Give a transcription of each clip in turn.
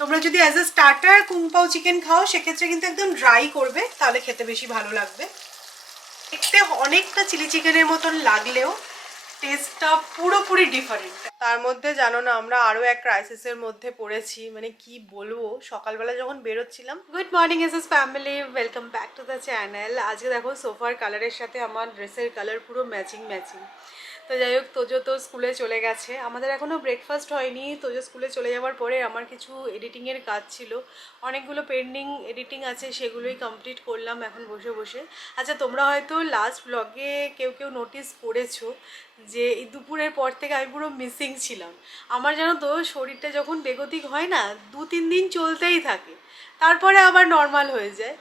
তোমরা যদি as a starter কুংপাও chicken খাও সেক্ষেত্রে কিন্তু একদম ড্রাই করবে, তাহলে খেতে বেশি ভালো লাগবে। দেখতে অনেকটা চিলি চিকেনের মতন লাগলেও টেস্টটা পুরোপুরি ডিফারেন্ট। তার মধ্যে জানো না আমরা আরও এক ক্রাইসিসের মধ্যে পড়েছি, মানে কি বলবো, সকালবেলা যখন বেরোচ্ছিলাম। Good morning S family, welcome back to the channel. আজকে দেখো সোফার কালারের সাথে আমার ড্রেসের কালার পুরো ম্যাচিং। তো যাই হোক, তোজো তো স্কুলে চলে গেছে, আমাদের এখনও ব্রেকফাস্ট হয়নি। তোজো স্কুলে চলে যাওয়ার পরে আমার কিছু এডিটিংয়ের কাজ ছিল, অনেকগুলো পেন্ডিং এডিটিং আছে, সেগুলোই কমপ্লিট করলাম এখন বসে বসে। আচ্ছা, তোমরা হয়তো লাস্ট ব্লগে কেউ নোটিস করেছো যে এই দুপুরের পর থেকে আমি পুরো মিসিং ছিলাম। আমার জানো তো শরীরটা যখন বেগতিক হয় না, 2-3 দিন চলতেই থাকে, তারপরে আবার নর্মাল হয়ে যায়।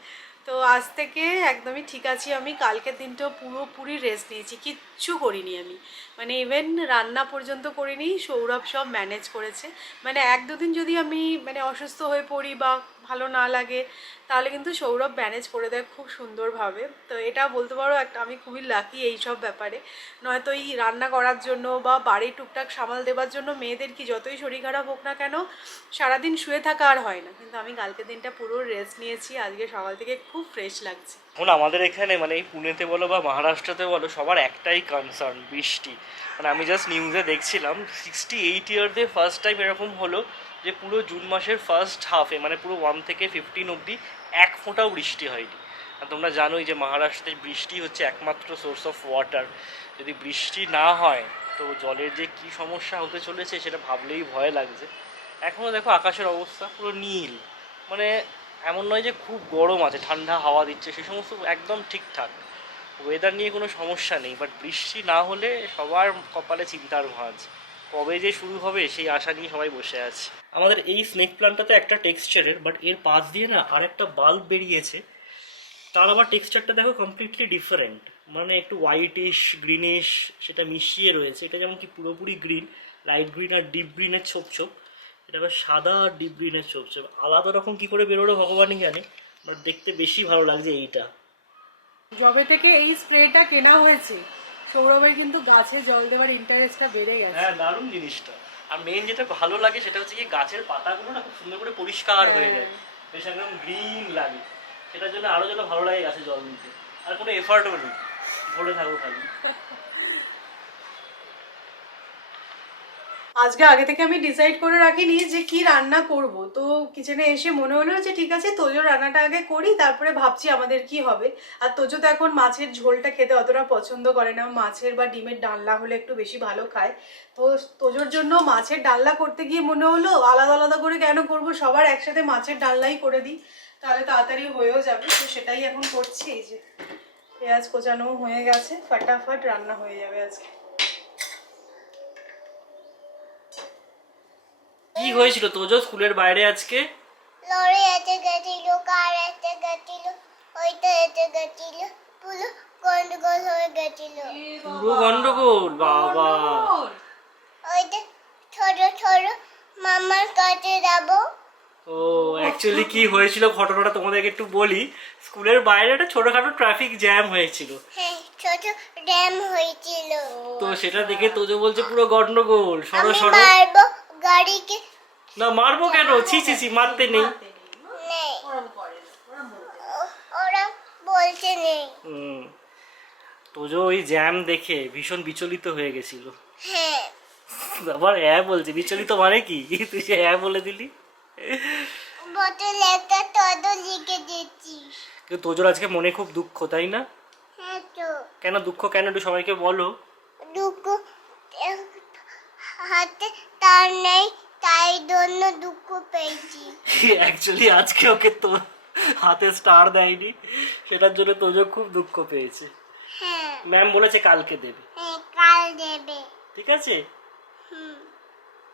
তো আজ থেকে একদমই ঠিক আছি আমি। কালকের দিনটাও পুরোপুরি রেস্ট নিয়েছি, কিচ্ছু করিনি আমি, মানে ইভেন রান্না পর্যন্ত করিনি। সৌরভ সব ম্যানেজ করেছে। মানে 1-2 দিন যদি আমি মানে অসুস্থ হয়ে পড়ি বা ভালো না লাগে, তাহলে কিন্তু সৌরভ ম্যানেজ করে দেয় খুব সুন্দরভাবে। তো এটা বলতে পারো একটা আমি খুবই লাকি এই সব ব্যাপারে। নয়তো এই রান্না করার জন্য বা বাড়ির টুকটাক সামাল দেওয়ার জন্য মেয়েদের কি যতই শরীর খারাপ হোক না কেন সারাদিন শুয়ে থাকা আর হয় না। কিন্তু আমি কালকের দিনটা পুরো রেস্ট নিয়েছি, আজকে সকাল থেকে খুব ফ্রেশ লাগছে। এখন আমাদের এখানে মানে এই পুনেতে বলো বা মহারাষ্ট্রতে বলো, সবার একটাই কনসার্ন বৃষ্টি। মানে আমি জাস্ট নিউজে দেখছিলাম 68 ইয়ার্সে ফার্স্ট টাইম এরকম হলো যে পুরো জুন মাসের ফার্স্ট হাফে মানে পুরো 1 থেকে 15 অবধি এক ফোঁটাও বৃষ্টি হয়নি। আর তোমরা জানোই যে মহারাষ্ট্রে বৃষ্টি হচ্ছে একমাত্র সোর্স অফ ওয়াটার। যদি বৃষ্টি না হয় তো জলের যে কী সমস্যা হতে চলেছে সেটা ভাবলেই ভয় লাগছে। এখনও দেখো আকাশের অবস্থা পুরো নীল, মানে এমন নয় যে খুব গরম আছে, ঠান্ডা হাওয়া দিচ্ছে, সে সমস্ত একদম ঠিকঠাক, ওয়েদার নিয়ে কোনো সমস্যা নেই। বাট বৃষ্টি না হলে সবার কপালে চিন্তার ভাঁজ, কবে যে শুরু হবে সেই আশা নিয়ে সবাই বসে আছে। আমাদের এই স্নেক প্লান্টটাতে একটা টেক্সচারের, বাট এর পাশ দিয়ে না আর একটা বাল্ব বেরিয়েছে, তার আবার টেক্সচারটা দেখো কমপ্লিটলি ডিফারেন্ট, মানে একটু হোয়াইটিশ গ্রিনিশ সেটা মিশিয়ে রয়েছে। এটা যেমন কি পুরোপুরি গ্রিন, লাইট গ্রিন আর ডিপ গ্রিনের ছোপ ছোপ, এটা আবার সাদা আর ডিপ গ্রিনের ছোপ ছোপ, আলাদা রকম কী করে বেরোলো ভগবানই জানে, বাট দেখতে বেশি ভালো লাগছে এইটা। যবে থেকে এই স্প্রেটা কেনা হয়েছে সৌরভের কিন্তু গাছে জল দেওয়ার ইন্টারেস্টটা বেড়ে গেছে। হ্যাঁ, দারুণ জিনিসটা। আর মেইন যেটা ভালো লাগে সেটা হচ্ছে কি গাছের পাতাগুলো না খুব সুন্দর করে পরিষ্কার হয়ে যায়, বেশ একদম গ্রিন লাগে, সেটার জন্য আরও যেন ভালো লাগে গাছে জল দিতে। আর কোনো এফার্টও নেই, ধরে থাকো খালি। আজকে আগে থেকে আমি ডিসাইড করে রাখিনি যে কি রান্না করব। তো কিচেনে এসে মনে হলো যে ঠিক আছে তোজোর রান্নাটা আগে করি, তারপরে ভাবছি আমাদের কি হবে। আর তোজো তো এখন মাছের ঝোলটা খেতে অতটা পছন্দ করে না, মাছের বা ডিমের ডালনা হলে একটু বেশি ভালো খায়। তো তোজোর জন্য মাছের ডালনা করতে গিয়ে মনে হলো আলাদা আলাদা করে কেন করব, সবার একসাথে মাছের ডালনাই করে দিই, তাহলে তাড়াতাড়ি হয়েও যাবে। তো সেটাই এখন করছি। এই যে পেঁয়াজ কোচানো হয়ে গেছে, ফাটাফাট রান্না হয়ে যাবে আজকে। কি হয়েছিল তোজো স্কুলের বাইরে আজকে? লরি এসে গেছিল, কার এসে গেছিল, ওইটা এসে গেছিল, পুরো গন্ডগোল হয়ে গেছিল। পুরো গন্ডগোল বাবা। ওইটা ছোট ছোট মামার কাছে যাবো। ও অ্যাকচুয়ালি কি হয়েছিল ঘটনাটা তোমাদেরকে একটু বলি। স্কুলের বাইরে একটা ছোটখাটো ট্রাফিক জ্যাম হয়েছিল, হ্যাঁ, ছোট ড্যাম হয়েছিল। তো সেটা দেখে তোজো বলছে পুরো গন্ডগোল, সরো আমি সরো। মারবো গাড়িকে। না মারবো কেন, ছি ছি ছি, মারতে নেই। নেই, ওরা বলছে নেই। তোজো ওই জ্যাম দেখে ভীষণ বিচলিত হয়ে গেছিল। হ্যাঁ, আবার হ্যাঁ বলছে, বিচলিত মানে কি তুই সে হ্যাঁ বলে দিলি। বোতল একটা তত লিখে দিচ্ছিস। কিন্তু তোজোর আজকে মনে খুব দুঃখ, তাই না? হ্যাঁ তো কেন দুঃখ, কেন একটু সবাইকে বলো। দুঃখ হাতে তার নেই, তাই জন্য দুঃখ পেয়েছি। অ্যাকচুয়ালি আজকে ওকে তো হাতে স্টার দেয়নি, সেটার জন্য তোজো খুব দুঃখ পেয়েছে। হ্যাঁ, ম্যাম বলেছে কালকে দেবে। হ্যাঁ, কাল দেবে। ঠিক আছে,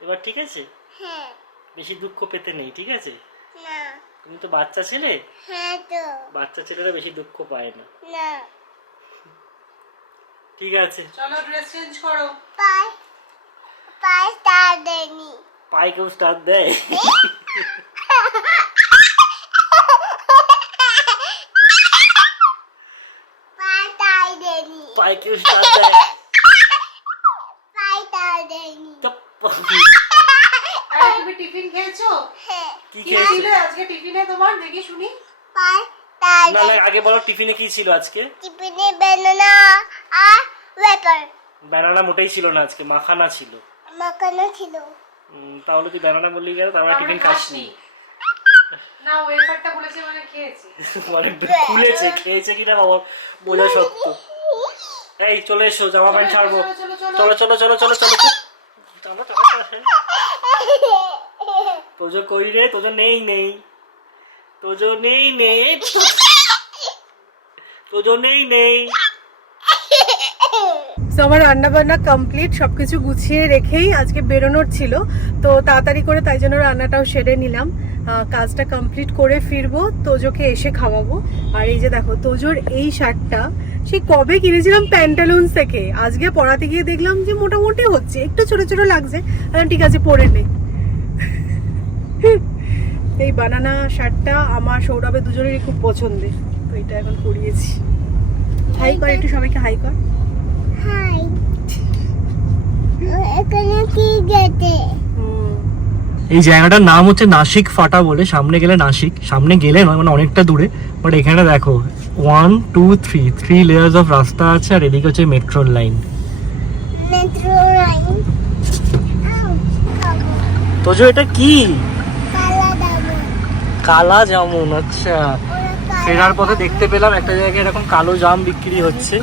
এবার ঠিক আছে, হ্যাঁ, বেশি দুঃখ পেতে নেই, ঠিক আছে? না, তুমি তো বাচ্চা ছেলে, হ্যাঁ তো, বাচ্চা ছেলেরা বেশি দুঃখ পায় না। না। ঠিক আছে, চলো ড্রেস চেঞ্জ করো। পাই পাই তার দেয়নি। পায়ে কেউ স্টার দেয়? পাই তাই দেয়নি। পায়ে কেউ স্টার দেয়? পাই তার দেয়নি। চুপ। টিফিন খেয়েছো? হ্যাঁ কি কি খেয়েছো? ছিল আজকে টিফিনে তোমার, দেখি শুনি। পাই না না, আগে বলো টিফিনে কি ছিল আজকে? টিফিনে বানানা আর ওয়েপার ব্যানানা মোটেই ছিল না আজকে, মাখানা ছিল। মাখানো ছিল। তাহলে তুই ব্যানানা বললি কেন? তার মানে টিফিন খাসনি। না, ওয়েফারটা বলেছে মানে খেয়েছি। মানে খুলেছে, খেয়েছে কিনা বাবা বোঝা সত্য। এই চলে এসো, জামা প্যান্ট ছাড়বো। চলো চলো চলো চলো চলো চলো চলো। তোজো কই রে? তোজো নেই নেই, তোজো নেই নেই, তোজো নেই নেই। তো আমার রান্না বান্না কমপ্লিট, সবকিছু গুছিয়ে রেখেই আজকে বেরোনোর ছিল, তো তাড়াতাড়ি করে তাই জন্য রান্নাটাও সেরে নিলাম। কাজটা কমপ্লিট করে ফিরবো, তোজোকে এসে খাওয়াবো। আর এই যে দেখো, তোজোর এই শার্টটা সেই কবে কিনেছিলাম প্যান্টালুন্স থেকে, আজকে পরাতে গিয়ে দেখলাম যে মোটামুটি হচ্ছে, একটু ছোট ছোট লাগছে। ঠিক আছে, পরে নে। এই বানানা শার্টটা আমার সৌরভের দুজনেরই খুব পছন্দের, তো এটা এখন পরিয়েছি। হাই কর একটু, সবাইকে হাই কর। হাই এখানে কি গেছে? এই জায়গাটার নাম হচ্ছে নাসিক ফাটা বলে। সামনে গেলে নাসিক, সামনে গেলে নয়, মানে অনেকটা দূরে। বাট এখানে দেখো 1 2 3 লেয়ার্স অফ রাস্তা আছে, আর এদিকে হচ্ছে metro line. Metro line. Tojo এটা কি? কালা দামু। কালা জামুন, আচ্ছা। ওরা ফেরার পথে দেখতে পেলাম একটা জায়গায় এরকম কালো জাম বিক্রি হচ্ছে,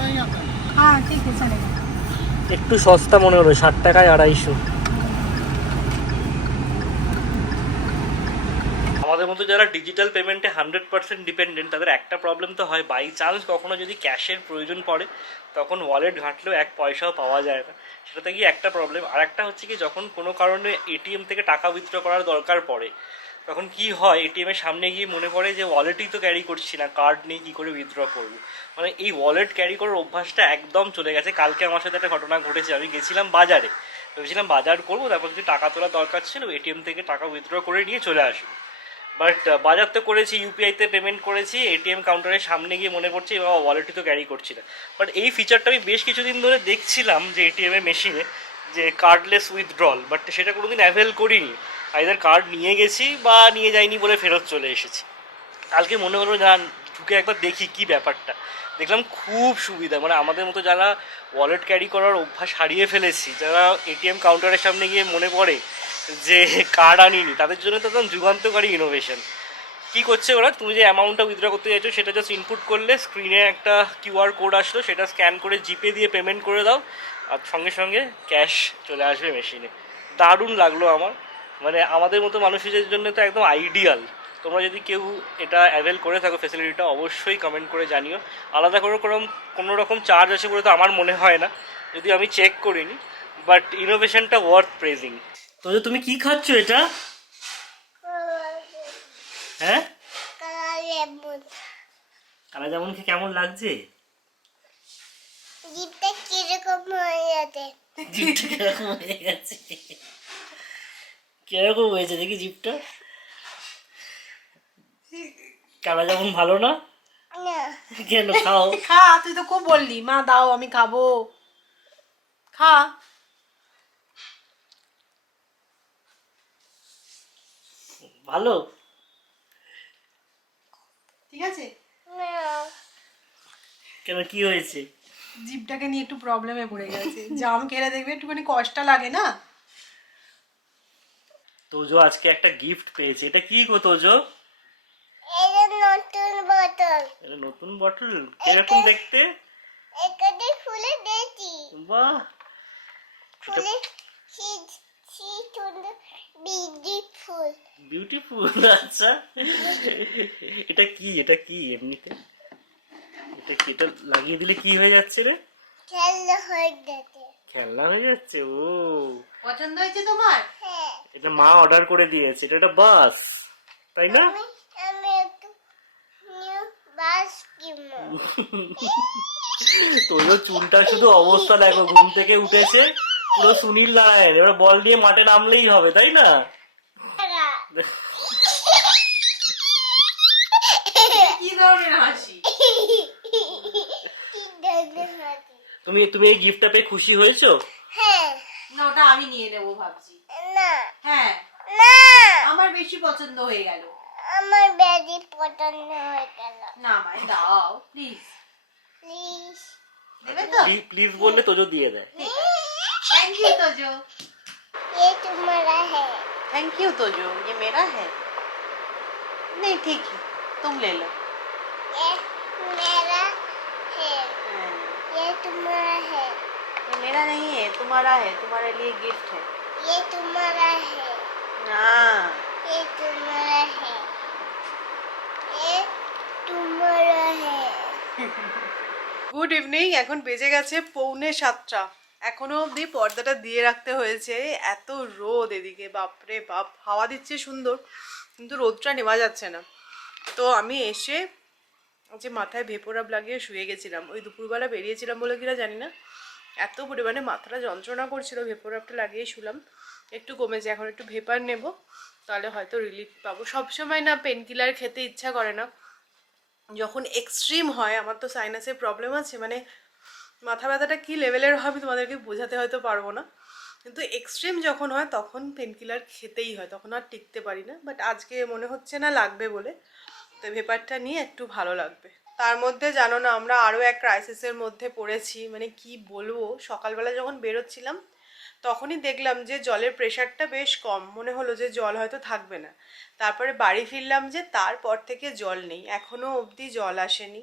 হ্যাঁ ঠিক আছে, চলেগা। একটু সস্তা মনে হলো, 60 টাকায় 250। আমাদের মতো যারা ডিজিটাল পেমেন্টে 100% ডিপেন্ডেন্ট, তাদের একটা প্রবলেম তো হয়, বাই চান্স কখনো যদি ক্যাশের প্রয়োজন পড়ে তখন ওয়ালেট ঘাঁটলেও 1 পয়সাও পাওয়া যায় না। সেটাতে গিয়ে একটা প্রবলেম। আর একটা হচ্ছে কি, যখন কোনো কারণে এটিএম থেকে টাকা উইথড্র করার দরকার পড়ে, তখন কি হয়, এটিএমের সামনে গিয়ে মনে পড়ে যে ওয়ালেটই তো ক্যারি করছি না, কার্ড নেই, কী করে উইথড্র করবো। মানে এই ওয়ালেট ক্যারি করার অভ্যাসটা একদম চলে গেছে। কালকে আমার সাথে একটা ঘটনা ঘটেছে, আমি গেছিলাম বাজারে, ভেবেছিলাম বাজার করবো, তারপর যদি টাকা তোলার দরকার ছিল এটিএম থেকে টাকা উইথড্র করে নিয়ে চলে আসবো। বাট বাজার তো করেছি, ইউপিআইতে পেমেন্ট করেছি, এটিএম কাউন্টারের সামনে গিয়ে মনে পড়ছে বাবা ওয়ালেটই তো ক্যারি করছি না। বাট এই ফিচারটা আমি বেশ কিছুদিন ধরে দেখছিলাম যে এটিএমের মেশিনে, যে কার্ডলেস উইথড্রল, বাট সেটা কোনোদিন অ্যাভেল করিনি। আইদার কার্ড নিয়ে গেছি বা নিয়ে যাইনি বলে ফেরত চলে এসেছি। কালকে মনে হলো না, ঢুকে একবার দেখি কি ব্যাপারটা। দেখলাম খুব সুবিধা, মানে আমাদের মতো যারা ওয়ালেট ক্যারি করার অভ্যাস হারিয়ে ফেলেছি, যারা এটিএম কাউন্টারের সামনে গিয়ে মনে পড়ে যে কার্ড আনিনি, তাদের জন্য তো একদম যুগান্তকারী ইনোভেশন। কী করছে ওরা, তুমি যে অ্যামাউন্টটা উইথড্র করতে চাইছো সেটা জাস্ট ইনপুট করলে স্ক্রিনে একটা কিউআর কোড আসলো, সেটা স্ক্যান করে জিপে দিয়ে পেমেন্ট করে দাও, আর সঙ্গে সঙ্গে ক্যাশ চলে আসবে মেশিনে। দারুণ লাগলো আমার, মানে আমাদের মতো মানুষের জন্য তো একদম আইডিয়াল। তোমরা যদি কেউ এটা অ্যাভেল করে থাকো ফেসিলিটিটা, অবশ্যই কমেন্ট করে জানিও। আলাদা করে কোনো রকম চার্জ আছে বলে তো আমার মনে হয় না, যদি আমি চেক করিনি, বাট ইনোভেশনটা ওয়ার্থ প্রেজিং। তো তুমি কি খাচ্ছ এটা? হ্যাঁ, কালা লেবু। কালা জামুন খেয়ে কেমন লাগছে? জিপটা কিরকম হয়ে গেছে? জিপটা কিরকম হয়ে গেছে? কিরকম হয়েছে দেখি জিপটা। কালা জামুন ভালো না? না কেন? খাও। খা, তুই তো খুব বললি মা দাও আমি খাবো, খা। ভালো? ঠিক আছে। না কেন, কি হয়েছে? জিভটাকে নিয়ে একটু প্রবলেমে পড়ে গেছে, জাম খেলে দেখবে একটুখানি কষ্ট লাগে না। তোজো আজকে একটা গিফট পেয়েছে, এটা কি গো তোজো? এটা নতুন বোতল। এটা নতুন বটল, কিরকম দেখতে? এখানে খুলে দেখি। বাহ, খুলে কি সুন্দর বিউটিফুল। বিউটিফুল। আচ্ছা, এটা কি, এটা কি এমনিতে, এটা কি? এটা লাগিয়ে দিলে কি হয়ে যাচ্ছে রে? খেলনা হয়ে গেছে। খেলনা হয়ে যাচ্ছে। ও, পছন্দ হয়েছে তোমার? হ্যাঁ এটা মা অর্ডার করে দিয়েছে, এটা একটা বাস, তাই না? আমি একটু নিউ বাস কিনবো। তোর চুলটা শুধু অবস্থা দেখো, ঘুম থেকে উঠেছে পুরো সুনীল নারায়ণ, এবার বল নিয়ে মাঠে নামলেই হবে, তাই না? কি ধরনের হাসি? কি ধরনের হাসি? তুমি এই গিফটটা পেয়ে খুশি হয়েছো? হ্যাঁ না, ওটা আমি নিয়ে নেবো ভাবছি। না হ্যাঁ, না আমার বেশি পছন্দ হয়ে গেল। আমার বেশি পছন্দ হয়ে গেল। না আমায় দাও প্লিজ। প্লিজ দেবে তো? প্লিজ বললে তোজো দিয়ে দেয়। थैंक यू तोजो। ये तुम्हारा है। थैंक यू तोजो, ये मेरा है। नहीं ठीक है, तुम ले लो। ये मेरा है। हाँ, ये तुम्हारा है। ये मेरा नहीं है, तुम्हारा है, तुम्हारे लिए गिफ्ट है। ये तुम्हारा है। ना ये तुम्हारा है। ये तुम्हारा है। Good evening. এখন বেজে গেছে 6:45। এখনো অবধি পর্দাটা দিয়ে রাখতে হয়েছে, এত রোদ এদিকে, বাপরে বাপ। হাওয়া দিচ্ছে সুন্দর, কিন্তু রোদটা নেওয়া যাচ্ছে না। তো আমি এসে যে মাথায় ভেপোরাব লাগিয়ে শুয়ে গেছিলাম, ওই দুপুরবেলা বেরিয়েছিলাম বলে কিনা জানি না, এত পরিমাণে মাথাটা যন্ত্রণা করছিল, ভেপোরাবটা লাগিয়ে শুলাম, একটু কমেছে। এখন একটু ভেপার নেব, তাহলে হয়তো রিলিফ পাবো। সবসময় না পেন কিলার খেতে ইচ্ছা করে না, যখন এক্সট্রিম হয়। আমার তো সাইনাসের প্রবলেম আছে, মানে মাথা ব্যথাটা কী লেভেলের হয় আমি তোমাদেরকে বোঝাতে হয়তো পারবো না, কিন্তু এক্সট্রিম যখন হয় তখন পেনকিলার খেতেই হয়, তখন আর টিকতে পারি না। বাট আজকে মনে হচ্ছে না লাগবে বলে, তো ভেপারটা নিয়ে একটু ভালো লাগবে। তার মধ্যে জানো না, আমরা আরও এক ক্রাইসিসের মধ্যে পড়েছি, মানে কি বলবো। সকালবেলা যখন বেরোচ্ছিলাম তখনই দেখলাম যে জলের প্রেশারটা বেশ কম, মনে হলো যে জল হয়তো থাকবে না। তারপরে বাড়ি ফিরলাম যে তারপর থেকে জল নেই, এখনও অবধি জল আসেনি।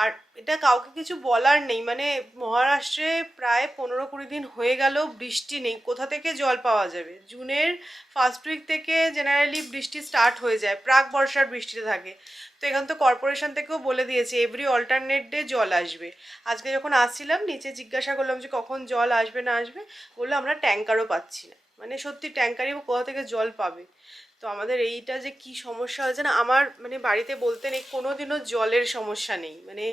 আর এটা কাউকে কিছু বলার নেই, মানে মহারাষ্ট্রে প্রায় 15-20 দিন হয়ে গেল বৃষ্টি নেই, কোথা থেকে জল পাওয়া যাবে? জুনের ফার্স্ট উইক থেকে জেনারেলি বৃষ্টি স্টার্ট হয়ে যায়, প্রাক বর্ষার বৃষ্টিতে থাকে। তো এখান তো কর্পোরেশন থেকেও বলে দিয়েছে এভরি অল্টারনেট ডে জল আসবে। আজকে যখন আসছিলাম নিচে জিজ্ঞাসা করলাম যে কখন জল আসবে না আসবে, বললো আমরা ট্যাঙ্কারও পাচ্ছি না। মানে সত্যি ট্যাঙ্কারই কোথা থেকে জল পাবে? তো আমাদের এইটা যে কি সমস্যা হয়েছে না, আমার মানে বাড়িতে বলতে নেই কোনো দিনও জলের সমস্যা নেই, মানে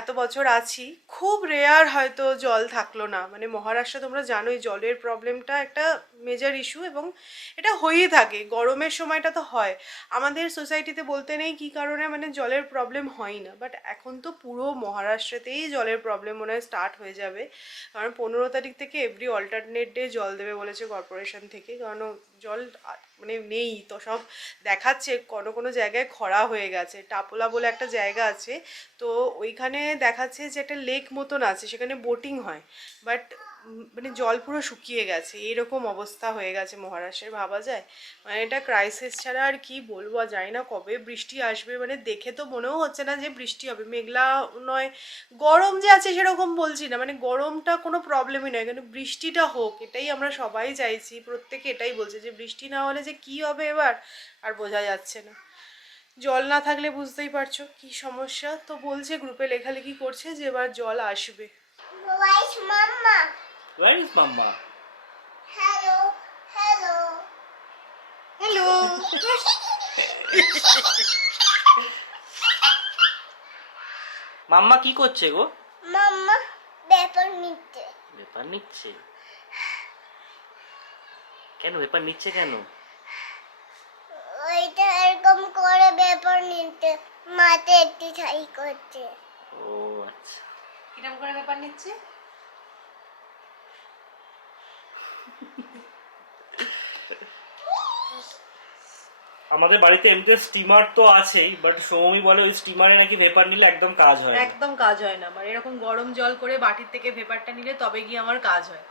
এত বছর আছি, খুব রেয়ার হয়তো জল থাকলো না। মানে মহারাষ্ট্রে তোমরা জানোই জলের প্রবলেমটা একটা মেজর ইস্যু, এবং এটা হয়েই থাকে, গরমের সময়টা তো হয়। আমাদের সোসাইটিতে বলতে নেই কী কারণে মানে জলের প্রবলেম হয় না, বাট এখন তো পুরো মহারাষ্ট্রেতেই জলের প্রবলেম মনে হয় স্টার্ট হয়ে যাবে। কারণ 15 তারিখ থেকে এভরি অল্টারনেট ডে জল দেবে বলেছে কর্পোরেশন থেকে, কারণ জল মানে নেই তো। সব দেখাচ্ছে কোনো কোনো জায়গায় খরা হয়ে গেছে, টাপোলা বলে একটা জায়গা আছে, তো ওইখানে দেখাচ্ছে যে একটা লেক মতন আছে, সেখানে বোটিং হয়, বাট মানে জল পুরো শুকিয়ে গেছে, এরকম অবস্থা হয়ে গেছে মহারাষ্ট্রের। ভাবা যায়? মানে এটা ক্রাইসিস ছাড়া আর কি বলবো, আর জানি না কবে বৃষ্টি আসবে। মানে দেখে তো মনেও হচ্ছে না যে বৃষ্টি হবে, মেঘলা নয়। গরম যে আছে সেরকম বলছি না, মানে গরমটা কোনো প্রবলেমই নয়, কিন্তু বৃষ্টিটা হোক, এটাই আমরা সবাই চাইছি, প্রত্যেকে এটাই বলছে যে বৃষ্টি না হলে যে কি হবে এবার আর বোঝা যাচ্ছে না। জল না থাকলে বুঝতেই পারছো কি সমস্যা। তো বলছে গ্রুপে লেখালেখি করছে যে এবার জল আসবে। Where is Mama? Where is Mama? Hello, hello. Hello. মাম্মা কি করছে গো? Mama, ব্যাপার নিতে। ব্যাপার নিচ্ছে কেন? ব্যাপার নিচ্ছে কেন? ওইটা এরকম করে ব্যাপার নিতে মাতে একটি ছাই করছে। ও আচ্ছা। কিরম করে ব্যাপার নিচ্ছে? আমাদের বাড়িতে এমনি স্টিমার তো আছেই, বাট সৌমি বলে ওই স্টিমারে নাকি ভেপার নিলে একদম কাজ হয় না। একদম কাজ হয় না আমার, এরকম গরম জল করে বাটির থেকে ভেপারটা নিলে তবে গিয়ে আমার কাজ হয়।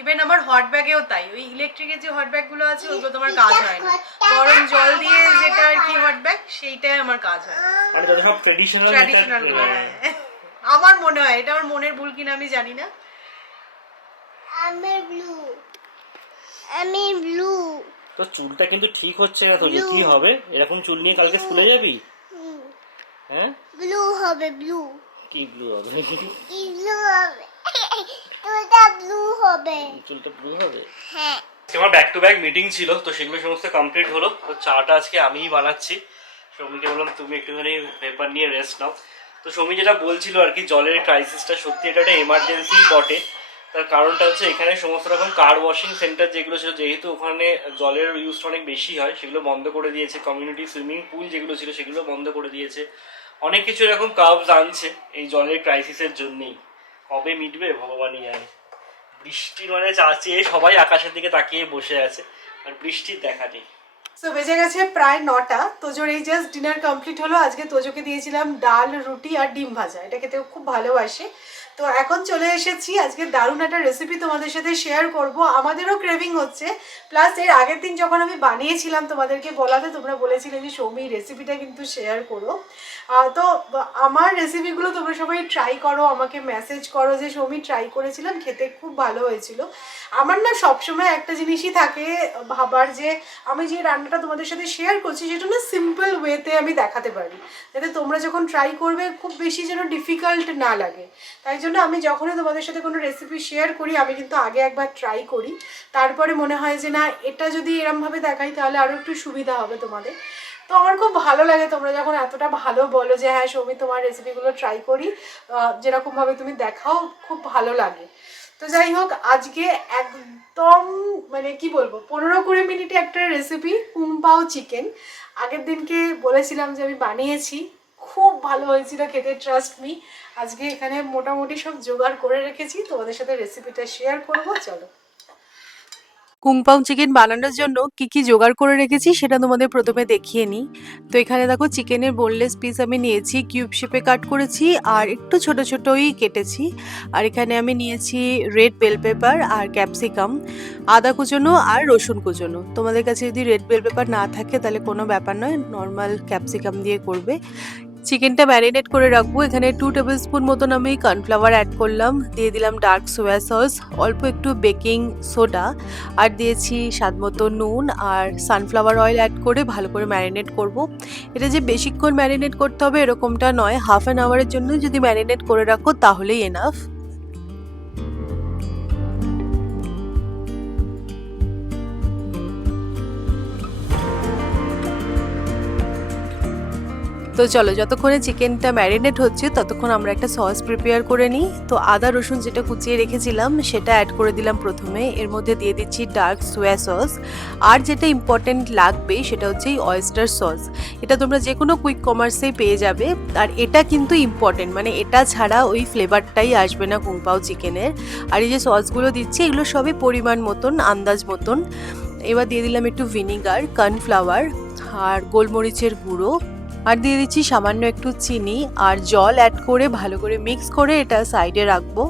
ইভেন আমার হট ব্যাগেও তাই, ওই ইলেকট্রিকের যে হট ব্যাগগুলো আছে ওগুলো তোমার কাজ হয় না, গরম জল দিয়ে যেটা আর কি হট ব্যাগ সেইটাই আমার কাজ হয়। মানে যত সব ট্র্যাডিশনাল আমার মনে হয়, এটা আমার মনের ভুল কিনা আমি জানি না। আমি ব্লু তো চুলটা কিন্তু ঠিক হচ্ছে না তো, কি হবে? এরকম চুল নিয়ে কালকে স্কুলে যাবি? হ্যাঁ, ব্লু হবে। ব্লু কি ব্লু হবে? কি ব্লু হবে? তোটা ব্লু হবে। চুলটা ব্লু হবে? হ্যাঁ। আমার ব্যাক টু ব্যাক মিটিং ছিল, তো সেগুলো সমস্ত কমপ্লিট হলো। তো চাটা আজকে আমিই বানাচ্ছি। সৌমিকে বললাম তুমি একটুখানি পেপার নিয়ে রেস্ট নাও। তো সৌমি যেটা বলছিল আর কি, জলের ক্রাইসিসটা সত্যি এটা একটা এমার্জেন্সি বটে। তার কারণটা হচ্ছে এখানে সমস্ত রকম কার ওয়াশিং সেন্টার যেগুলো ছিল, যেহেতু ওখানে জলের ইউজটা অনেক বেশি হয়, সেগুলো বন্ধ করে দিয়েছে। কমিউনিটি সুইমিং পুল যেগুলো ছিল সেগুলো বন্ধ করে দিয়েছে। অনেক কিছু এরকম কার্ভস আনছে এই জলের ক্রাইসিসের জন্যেই। কবে মিটবে ভগবানই জানে। বৃষ্টি মানে চাচিয়ে সবাই আকাশের দিকে তাকিয়ে বসে আছে, আর বৃষ্টির দেখা নেই। সো বেজে গেছে প্রায় 9টা। তোজোর এই জাস্ট ডিনার কমপ্লিট হলো। আজকে তোজোকে দিয়েছিলাম ডাল, রুটি আর ডিম ভাজা, এটা খেতে খুব ভালোবাসে। তো এখন চলে এসেছি, আজকে দারুণ একটা রেসিপি তোমাদের সাথে শেয়ার করব। আমাদেরও ক্রেভিং হচ্ছে, প্লাস এর আগের দিন যখন আমি বানিয়েছিলাম তোমাদেরকে বলাতে তোমরা বলেছিলে যে সৌমি রেসিপিটা কিন্তু শেয়ার করো। তো আমার রেসিপিগুলো তোমরা সবাই ট্রাই করো, আমাকে মেসেজ করো যে সৌমি ট্রাই করেছিলাম, খেতে খুব ভালো হয়েছিল। আমার না সবসময় একটা জিনিসই থাকে ভাবার, যে আমি যে রান্নাটা তোমাদের সাথে শেয়ার করছি সেটা না সিম্পল ওয়েতে আমি দেখাতে পারি, যাতে তোমরা যখন ট্রাই করবে খুব বেশি যেন ডিফিকাল্ট না লাগে। তাই জন্য আমি যখনই তোমাদের সাথে কোনো রেসিপি শেয়ার করি আমি কিন্তু আগে একবার ট্রাই করি, তারপরে মনে হয় যে না এটা যদি এরমভাবে দেখাই তাহলে আরও একটু সুবিধা হবে তোমাদের। তো আমার খুব ভালো লাগে তোমরা যখন এতটা ভালো বলো যে হ্যাঁ সৌমি তোমার রেসিপিগুলো ট্রাই করি, যেরকমভাবে তুমি দেখাও খুব ভালো লাগে। তো যাই হোক, আজকে একদম মানে কি বলবো 15-20 মিনিটে একটা রেসিপি, কুমপাও চিকেন। আগের দিনকে বলেছিলাম যে আমি বানিয়েছি, খুব ভালো হয়েছিল খেতে, ট্রাস্ট মি। আজকে এখানে মোটামুটি সব জোগাড় করে রেখেছি, তোমাদের সাথে রেসিপিটা শেয়ার করবো, চলো। কুংপাও চিকেন বানানোর জন্য কি কি জোগাড় করে রেখেছি সেটা তোমাদের প্রথমে দেখিয়ে নিই। তো এখানে দেখো চিকেনের বোনলেস পিস আমি নিয়েছি, কিউব শেপে কাট করেছি আর একটু ছোট ছোটই কেটেছি। আর এখানে আমি নিয়েছি রেড বেল পেপার আর ক্যাপসিকাম, আদা কুচোনো আর রসুন কুচোনো। তোমাদের কাছে যদি রেড বেল পেপার না থাকে তাহলে কোনো ব্যাপার নয়, নর্মাল ক্যাপসিকাম দিয়ে করবে। চিকেনটা ম্যারিনেট করে রাখবো। এখানে 2 টেবিল স্পুন মতন আমি কর্নফ্লাওয়ার অ্যাড করলাম, দিয়ে দিলাম ডার্ক সোয়া সস, অল্প একটু বেকিং সোডা, আর দিয়েছি স্বাদ মতো নুন আর সানফ্লাওয়ার অয়েল অ্যাড করে ভালো করে ম্যারিনেট করব। এটা যে বেশিক্ষণ ম্যারিনেট করতে হবে এরকমটা নয়, হাফ অ্যান আওয়ারের জন্য যদি ম্যারিনেট করে রাখো তাহলেই এনাফ। তো চলো, যতক্ষণে চিকেনটা ম্যারিনেট হচ্ছে ততক্ষণ আমরা একটা সস প্রিপেয়ার করে নিই। তো আদা রসুন যেটা কুচিয়ে রেখেছিলাম সেটা অ্যাড করে দিলাম প্রথমে, এর মধ্যে দিয়ে দিচ্ছি ডার্ক সোয়া সস, আর যেটা ইম্পর্টেন্ট লাগবে সেটা হচ্ছে এই অয়েস্টার সস। এটা তোমরা যে কোনো কুইক কমার্সেই পেয়ে যাবে, আর এটা কিন্তু ইম্পর্টেন্ট, মানে এটা ছাড়া ওই ফ্লেভারটাই আসবে না কুংপাও চিকেনের। আর এই যে সসগুলো দিচ্ছি এগুলো সবই পরিমাণ মতন, আন্দাজ মতন। এবার দিয়ে দিলাম একটু ভিনিগার, কর্নফ্লাওয়ার আর গোলমরিচের গুঁড়ো, আর দিয়ে দিচ্ছি সামান্য একটু চিনি আর জল অ্যাড করে ভালো করে মিক্স করে এটা সাইডে রাখবো।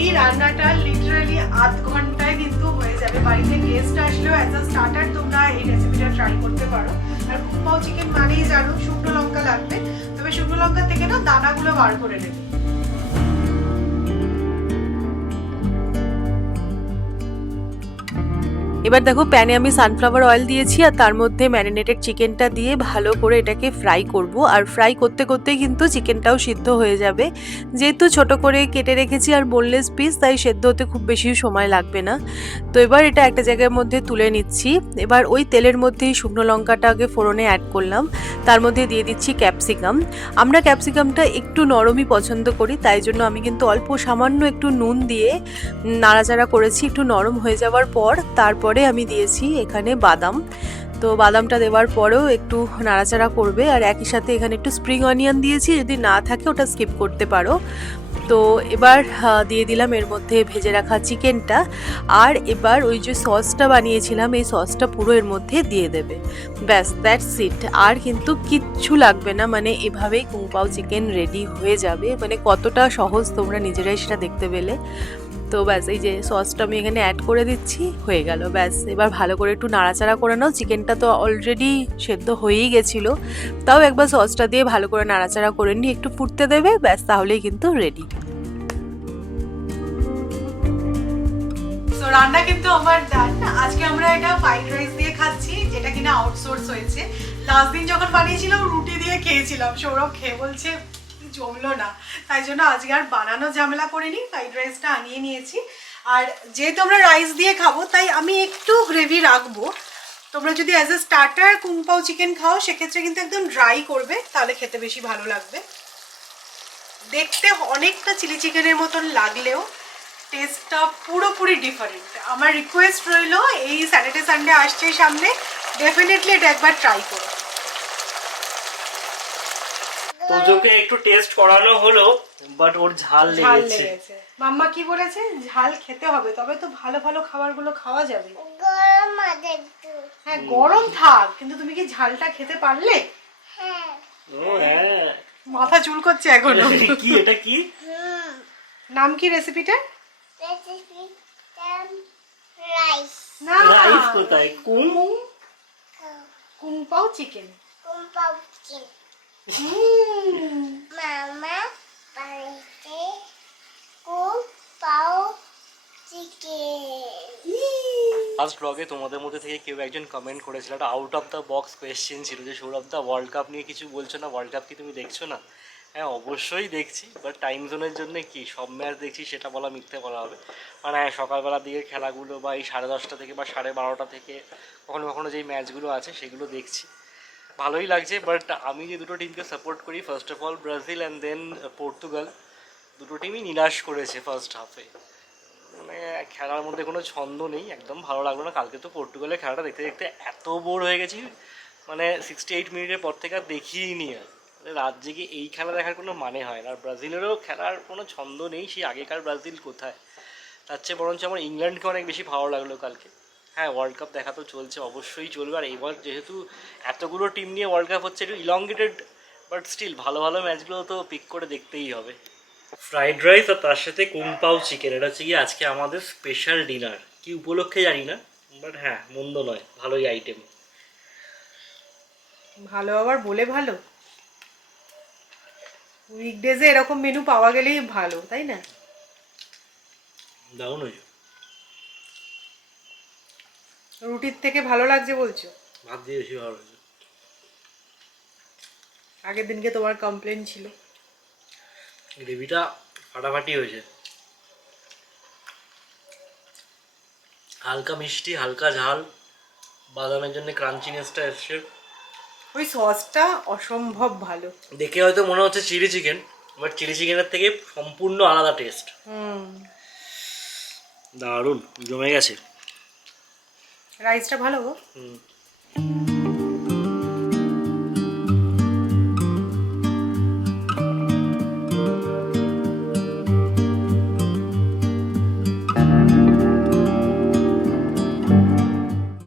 এই রান্নাটা লিটারালি আধ ঘন্টায় কিন্তু হয়ে যাবে। বাড়িতে গেস্ট আসলেও অ্যাজ আ স্টার্টার তোমরা এই রেসিপিটা ট্রাই করতে পারো। আর কুংপাও চিকেন মানেই জানো শুকনো লঙ্কা লাগবে, তবে শুকনো লঙ্কা থেকে না দানাগুলো বার করে নেবে। এবার দেখো প্যানে আমি সানফ্লাওয়ার অয়েল দিয়েছি আর তার মধ্যে ম্যারিনেটেড চিকেনটা দিয়ে ভালো করে এটাকে ফ্রাই করব। আর ফ্রাই করতে করতে কিন্তু চিকেনটাও সিদ্ধ হয়ে যাবে, যেহেতু ছোট করে কেটে রেখেছি আর বোনলেস পিস, তাই সেদ্ধ হতে খুব বেশি সময় লাগবে না। তো এবার এটা একটা জায়গার মধ্যে তুলে নিচ্ছি। এবার ওই তেলের মধ্যেই শুকনো লঙ্কাটা আগে ফোড়নে অ্যাড করলাম, তার মধ্যে দিয়ে দিচ্ছি ক্যাপসিকাম। আমরা ক্যাপসিকামটা একটু নরমই পছন্দ করি, তাই জন্য আমি কিন্তু অল্প সামান্য একটু নুন দিয়ে নাড়াচাড়া করেছি। একটু নরম হয়ে যাওয়ার পর তারপরে আমি দিয়েছি এখানে বাদাম। তো বাদামটা দেওয়ার পরেও একটু নাড়াচাড়া করবে, আর একই সাথে এখানে একটু স্প্রিং অনিয়ন দিয়েছি, যদি না থাকে ওটা স্কিপ করতে পারো। তো এবার দিয়ে দিলাম এর মধ্যে ভেজে রাখা চিকেনটা, আর এবার ওই যে সসটা বানিয়েছিলাম এই সসটা পুরো এর মধ্যে দিয়ে দেবে। ব্যাস, দ্যাটস ইট, আর কিন্তু কিচ্ছু লাগবে না, মানে এভাবেই কুংপাও চিকেন রেডি হয়ে যাবে। মানে কতটা সহজ তোমরা নিজেরাই সেটা দেখতে পেলে। তো ব্যাস, এই যে সসটা আমি এখানে অ্যাড করে দিচ্ছি, হয়ে গেল। ব্যাস, এবার ভালো করে একটু নাড়াচাড়া করে নাও। চিকেনটা তো অলরেডি সেদ্ধ হয়েই গেছিলো, তাও একবার সসটা দিয়ে ভালো করে নাড়াচাড়া করে নিয়ে একটু ফুটতে দেবে, ব্যাস তাহলেই কিন্তু রেডি। তো রান্না কিন্তু আমার ডান। আজকে আমরা এটা ফ্রাইড রাইস দিয়ে খাচ্ছি, যেটা কিনা আউটসোর্স হয়েছে। লাস্ট দিন যখন বানিয়েছিলাম রুটি দিয়ে খেয়েছিলাম, সৌরভ খেয়ে বলছে জমলো না, তাই জন্য আজকে আর বানানো ঝামেলা করিনি, ফ্রাইড রাইসটা আনিয়ে নিয়েছি। আর যেহেতু আমরা রাইস দিয়ে খাবো তাই আমি একটু গ্রেভি রাখবো। তোমরা যদি অ্যাজ এ স্টার্টার কুংপাও চিকেন খাও সেক্ষেত্রে কিন্তু একদম ড্রাই করবে, তাহলে খেতে বেশি ভালো লাগবে। দেখতে অনেকটা চিলি চিকেনের মতন লাগলেও টেস্টটা পুরোপুরি ডিফারেন্ট। আমার রিকোয়েস্ট রইল, এই স্যাটারডে সানডে আসছে সামনে, ডেফিনেটলি এটা একবার ট্রাই করো। তোজোকে একটু টেস্ট করানো হলো, বাট ওর ঝাল ঝাল লেগেছে। লেগেছে। মাম্মা কি বলেছে, ঝাল খেতে হবে, তবে তো ভালো ভালো খাবারগুলো খাওয়া যাবে। গরম আছে একটু। হ্যাঁ গরম থাক, কিন্তু তুমি কি ঝালটা খেতে পারলে? হ্যাঁ। ও হ্যাঁ। মাথা চুল করছে এখনো। কি এটা কি? নাম কি রেসিপিটা? Recipe rice. না রাইস কোথায়? কুংপাও চিকেন। কুম্পাও চিকেন। মামা বাড়িতে কুম্পাও চিকেন। লাস্ট ব্লগে তোমাদের মধ্যে থেকে কেউ একজন কমেন্ট করেছিল, একটা out of the box question ছিল যে সৌরভ দা ওয়ার্ল্ড কাপ নিয়ে কিছু বলছো না, ওয়ার্ল্ড কাপ কি তুমি দেখছো না? হ্যাঁ অবশ্যই দেখছি, বাট টাইম জোনের জন্য কি সব ম্যাচ দেখছি সেটা বলা মিথ্যে বলা হবে। মানে হ্যাঁ সকালবেলার দিকে খেলাগুলো বা এই 10:30 থেকে বা 12:30 থেকে কখনো কখনো যেই ম্যাচগুলো আছে সেগুলো দেখছি, ভালোই লাগছে। বাট আমি যে দুটো টিমকে সাপোর্ট করি, first of all Brazil and then Portugal, দুটো টিমই নিরাশ করেছে ফার্স্ট হাফে। মানে খেলার মধ্যে কোনো ছন্দ নেই, একদম ভালো লাগলো না। কালকে তো পর্তুগালের খেলাটা দেখতে দেখতে এত বোর হয়ে গেছি, মানে 68 মিনিটের পর থেকে আর দেখিই নি আর। মানে রাত জেগে এই খেলা দেখার কোনো মানে হয় না। আর ব্রাজিলেরও খেলার কোনো ছন্দ নেই, সেই আগেকার ব্রাজিল কোথায়। তার চেয়ে বরঞ্চ আমার ইংল্যান্ডকে অনেক বেশি ভালো লাগলো কালকে। হ্যাঁ ওয়ার্ল্ড কাপ দেখা তো চলছে, অবশ্যই চলবে। আর এবার যেহেতু এতগুলো টিম নিয়ে ওয়ার্ল্ড কাপ হচ্ছে, একটু ইলংগেটেড, বাট স্টিল ভালো ভালো ম্যাচগুলো তো পিক করে দেখতেই হবে। ফ্রাইড রাইস আর তার সাথে কুংপাও চিকেন, এটা হচ্ছে গিয়ে আজকে আমাদের স্পেশাল ডিনার। কি উপলক্ষে জানি না, বাট হ্যাঁ মন্দ নয়, ভালোই আইটেম। ভালো আবার বলে ভালো, উইকডেজে এরকম মেনু পাওয়া গেলেই ভালো, তাই না? দারুণ হয়েছে। রুটির থেকে ভালো লাগছে বলছো? ভাত দিয়ে বেশি ভালো হয়েছে। আগের দিনকে তোমার কমপ্লেন ছিল। গ্রেভিটা ফাটাফাটি হয়েছে, হালকা মিষ্টি হালকা ঝাল, বাদামের জন্য ক্রাঞ্চিনেসটা এসছে। ওই সসটা অসম্ভব ভালো। দেখে হয়তো মনে হচ্ছে চিলি চিকেন, বাট চিলি চিকেনের থেকে সম্পূর্ণ আলাদা টেস্ট। দারুণ জমে গেছে। রাইসটা ভালো গো। হুম।